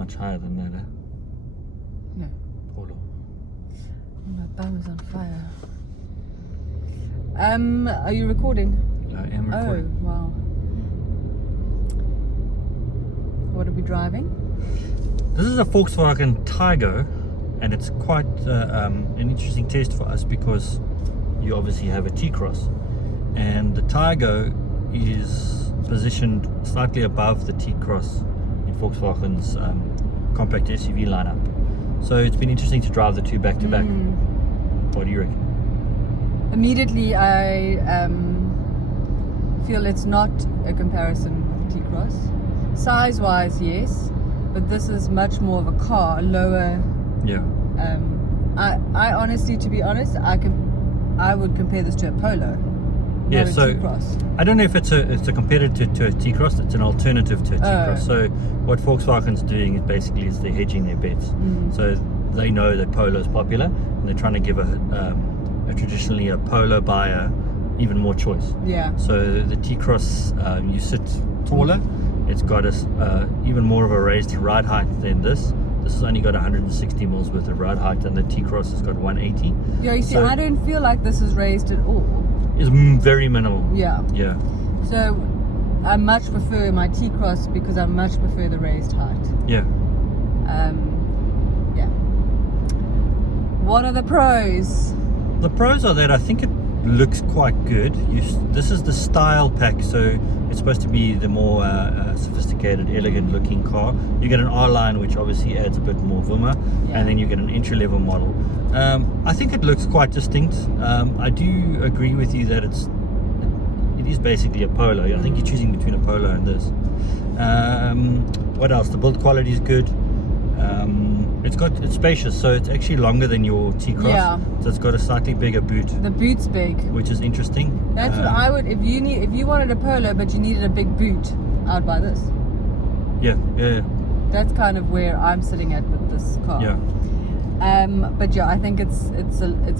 much higher than that, eh? No. Polo. My bum is on fire. Are you recording? I am recording. Oh, wow. What are we driving? This is a Volkswagen Taigo, and it's quite an interesting test for us because you obviously have a T-Cross, and the Taigo is positioned slightly above the T-Cross in Volkswagen's compact SUV lineup. So it's been interesting to drive the two back to back. What do you reckon? Immediately, I feel it's not a comparison with the T-Cross. Size-wise, yes, but this is much more of a car, lower. Yeah. I honestly, to be honest, I would compare this to a Polo. Yeah, not a so T-Cross. I don't know if it's a competitor to a T-Cross. It's an alternative to a T-Cross. So what Volkswagen's doing is basically they're hedging their bets. So they know that Polo is popular, and they're trying to give traditionally a Polo buyer even more choice. Yeah. So the T-Cross, you sit taller. It's got even more of a raised ride height than this. This has only got 160 mils worth of ride height, and the T-Cross has got 180. Yeah, you see, So I don't feel like this is raised at all. it's very minimal. Yeah. Yeah. So I much prefer my T-Cross because I much prefer the raised height. Yeah. Yeah. What are the pros? The pros are that I think it looks quite good. This is the style pack, so it's supposed to be the more sophisticated, elegant looking car. You get an R-Line, which obviously adds a bit more vuma, and then you get an entry-level model. I think it looks quite distinct. I do agree with you that it is basically a Polo. I think you're choosing between a Polo and this. What else? The build quality is good. It's spacious, so it's actually longer than your T-Cross. Yeah. So it's got a slightly bigger boot. The boot's big. Which is interesting. That's what I would, if you wanted a Polo but you needed a big boot, I'd buy this. Yeah. That's kind of where I'm sitting at with this car. Yeah. But yeah, I think it's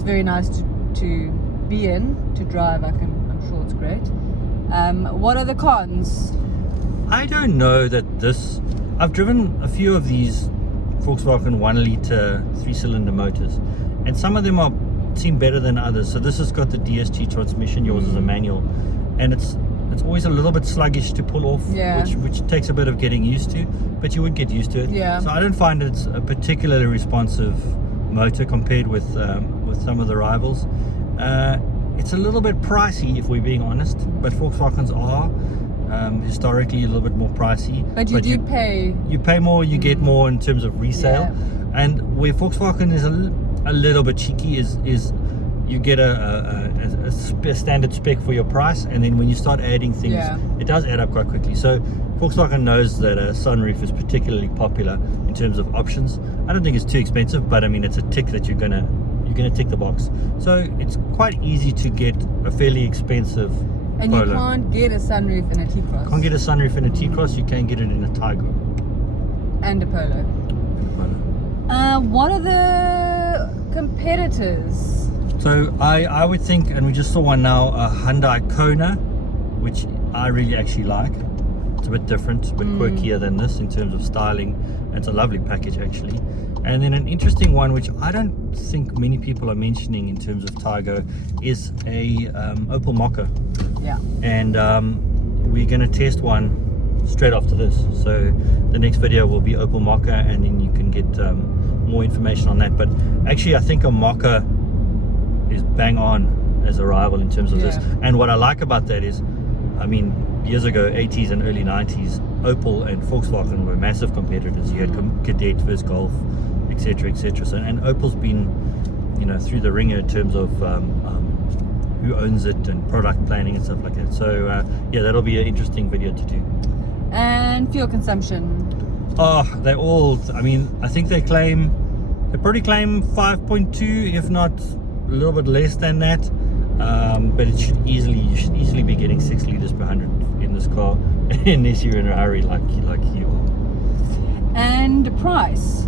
very nice to be in, to drive. I'm sure it's great. What are the cons? I don't know that I've driven a few of these Volkswagen 1 litre 3-cylinder motors, and some of them seem better than others. So this has got the DSG transmission, yours is a manual, and it's always a little bit sluggish to pull off, which takes a bit of getting used to, but you would get used to it. So I don't find it's a particularly responsive motor compared with some of the rivals. It's a little bit pricey, if we're being honest, but Volkswagens are historically a little bit more pricey. But you pay more, you get more in terms of resale. And where Volkswagen is a little bit cheeky is you get a standard spec for your price, and then when you start adding things, it does add up quite quickly. So Volkswagen knows that a sunroof is particularly popular in terms of options. I don't think it's too expensive, but I mean it's a tick that you're gonna tick the box. So it's quite easy to get a fairly expensive And Polo. You can't get a sunroof in a T-Cross. Can't get a sunroof in a T-Cross. You can get it in a Taigo and a Polo. What are the competitors? So I would think, and we just saw one now, a Hyundai Kona, which I really actually like. It's a bit different, a bit quirkier than this in terms of styling. It's a lovely package actually. And then an interesting one, which I don't think many people are mentioning in terms of Taigo, is a Opel Mokka. Yeah. And we're going to test one straight after this. So the next video will be Opel Mokka, and then you can get more information on that. But actually, I think a Mokka is bang on as a rival in terms of this. And what I like about that is, I mean, years ago, 80s and early 90s, Opel and Volkswagen were massive competitors. You had Cadet versus Golf, etc., etc. So, and Opel's been, through the ringer in terms of who owns it and product planning and stuff like that. So yeah, that'll be an interesting video to do. And fuel consumption. They all, I mean, I think they probably claim 5.2, if not a little bit less than that. But you should easily be getting 6 liters per 100 in this car, unless you're in a hurry like you are. And price.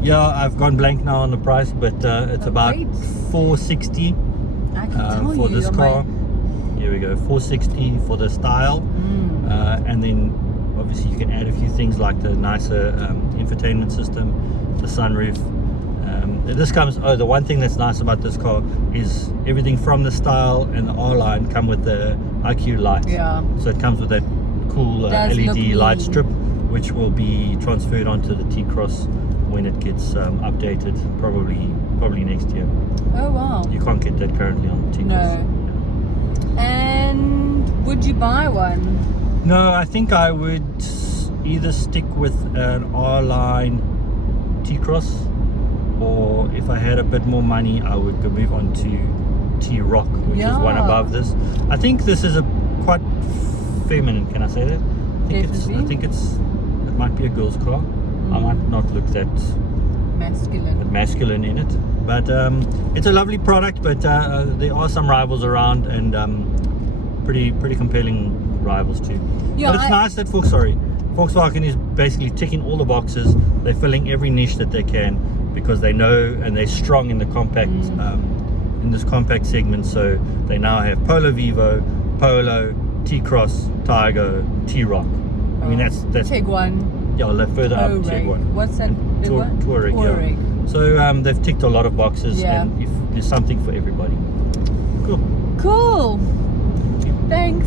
Yeah, I've gone blank now on the price, but it's about 460 for this car. Here we go, 460 for the Style, and then obviously you can add a few things like the nicer infotainment system, the sunroof. This comes, the one thing that's nice about this car is everything from the Style and the R line come with the IQ light. Yeah. So it comes with that cool Does look LED light neat. strip, which will be transferred onto the T-Cross when it gets updated, probably next year. Oh wow. You can't get that currently on the T-Cross. No. And would you buy one? No, I think I would either stick with an R-line T-Cross, or if I had a bit more money, I would go move on to T-Roc, which is one Yeah. above this. I think this is a quite feminine, can I say that? I think it might be a girl's car. I might not look that masculine in it, but it's a lovely product. But there are some rivals around, and pretty compelling rivals too. Yeah, but it's nice that Volkswagen is basically ticking all the boxes. They're filling every niche that they can because they know and they're strong in the compact in this compact segment. So they now have Polo Vivo, Polo, T-Cross, Taigo, T-Roc. I mean that's Tiguan. yeah, they're further up Tiguan. What's that? Touareg. Yeah. So they've ticked a lot of boxes, Yeah. and if there's something for everybody. Cool. Cool. Thanks.